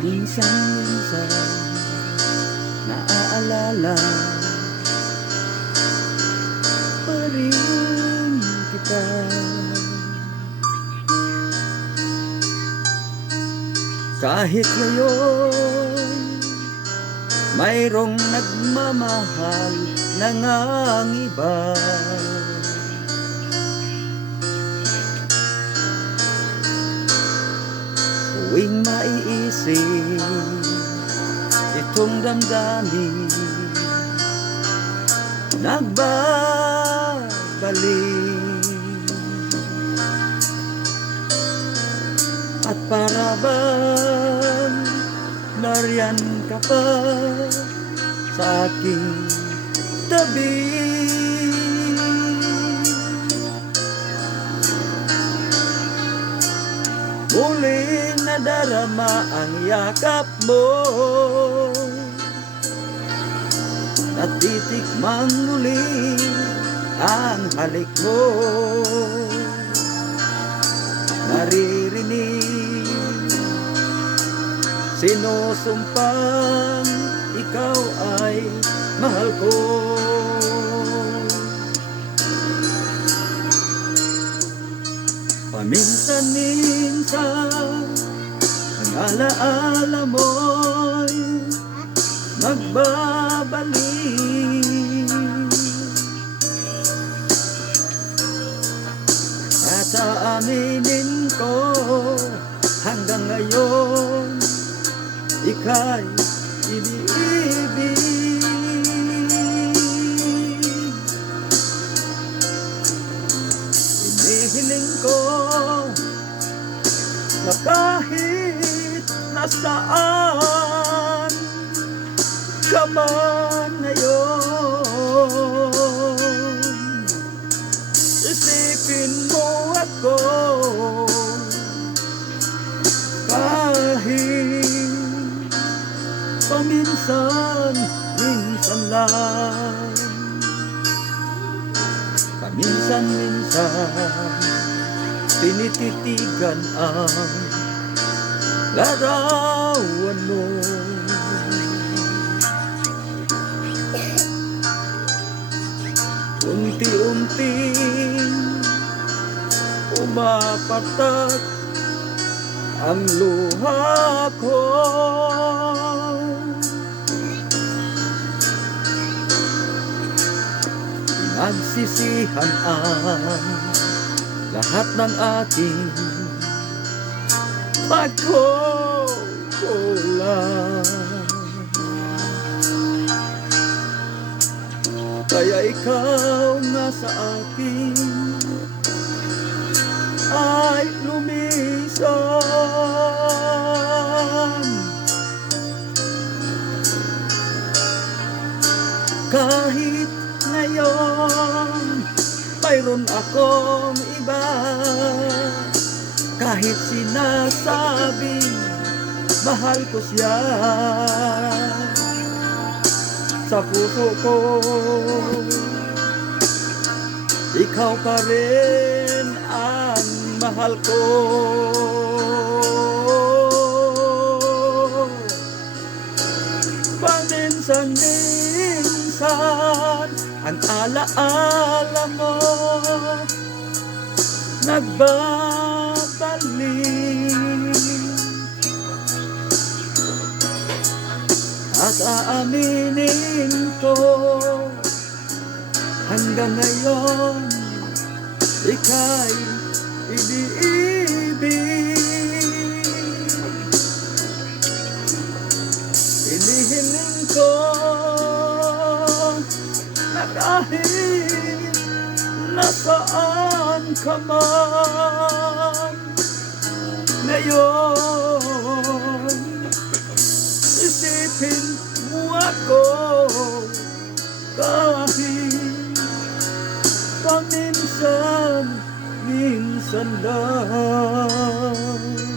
Minsan-minsan naaalala pa rin kita. Kahit ngayon mayroong nagmamahal na ngang iba, tuwing maiisip itong damdamin, nagbabalik. At para bang nariyan ka pa sa aking tabi, muling nadarama ang yakap mo, natitikmang muli ang halik mo, naririnig sinusumpang ikaw ay mahal ko. Paminsan-minsan ang alaala mo'y magbabalik, at aaminin ko hanggang ngayon ika'y iniibig. Hinihiling ko na kahit nasaan ka man ngayon, isipin mo ako kahit paminsan-minsan lang. Paminsan-minsan tinititigan ang larawan mo, unti-unting umapatak ang luha ko. Nagsisihan ang lahat ng ating pagkukulang, kaya ikaw nga sa akin ay lumisan. Kahit ngayon mayroon akong iba, kahit sinasabing mahal ko siya, sa puso ko ikaw pa rin ang mahal ko. Paminsan-minsan ang alaala mo nagbabalik, at aaminin ko hanggang ngayon ika'y iniibig. Hinihiling ko na kahit nasaan ka ka man ngayon, isipin mo ako kahit paminsan-minsan lang.